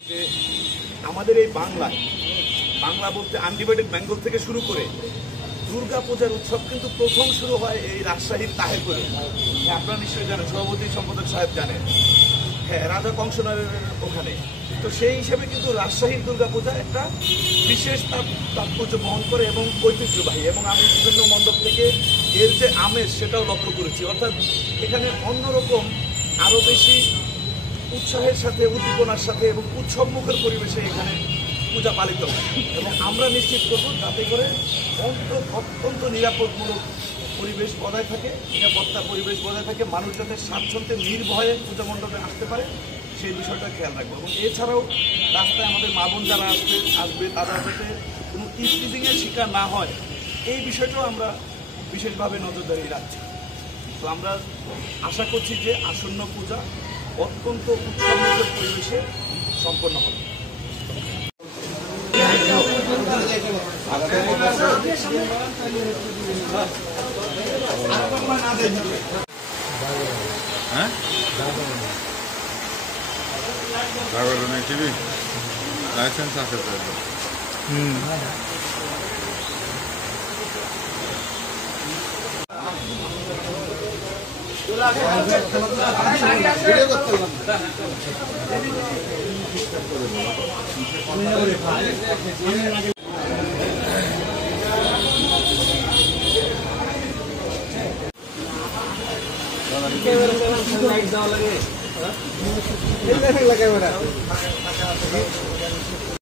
যে আমাদের এই বাংলা বলতে আনডিভাইডেড বেঙ্গল থেকে শুরু করে দুর্গাপূজার উৎসব কিন্তু প্রথম শুরু হয় এই রাজশাহীর তাহেরপুরে। আপনারা নিশ্চয়ই জানেন, সভাপতি সম্পাদক সাহেব জানেন, হ্যাঁ, রাজা কংসনারের ওখানে। তো সেই হিসেবে কিন্তু রাজশাহীর দুর্গাপূজা একটা বিশেষ তাৎপর্য বহন করে এবং ঐতিহ্যবাহী, এবং আমি বিভিন্ন মণ্ডপ থেকে এর যে আমেজ সেটাও লক্ষ্য করেছি। অর্থাৎ এখানে অন্যরকম আরও বেশি উৎসাহের সাথে, উদ্দীপনার সাথে এবং উৎসবমুখের পরিবেশে এখানে পূজা পালিত হয়, এবং আমরা নিশ্চিত করব যাতে করে অত্যন্ত নিরাপদমূলক পরিবেশ বজায় থাকে, নিরাপত্তা পরিবেশ বজায় থাকে, মানুষ যাতে স্বাচ্ছন্দ্যে নির্ভয়ে পূজা মণ্ডপে আসতে পারে সেই বিষয়টা খেয়াল রাখবো। এবং এছাড়াও রাস্তায় আমাদের মা বোন যারা আসবে তারা যাতে কোনো ইফটিজিংয়ের শিকার না হয় এই বিষয়টাও আমরা বিশেষভাবে নজরদারি রাখছি। তো আমরা আশা করছি যে আসন্ন পূজা অত্যন্ত উৎসবমুখর পরিবেশে সম্পন্ন হবে। টিভি লাইসেন্স আছে তো? লাইট দেওয়া লাগে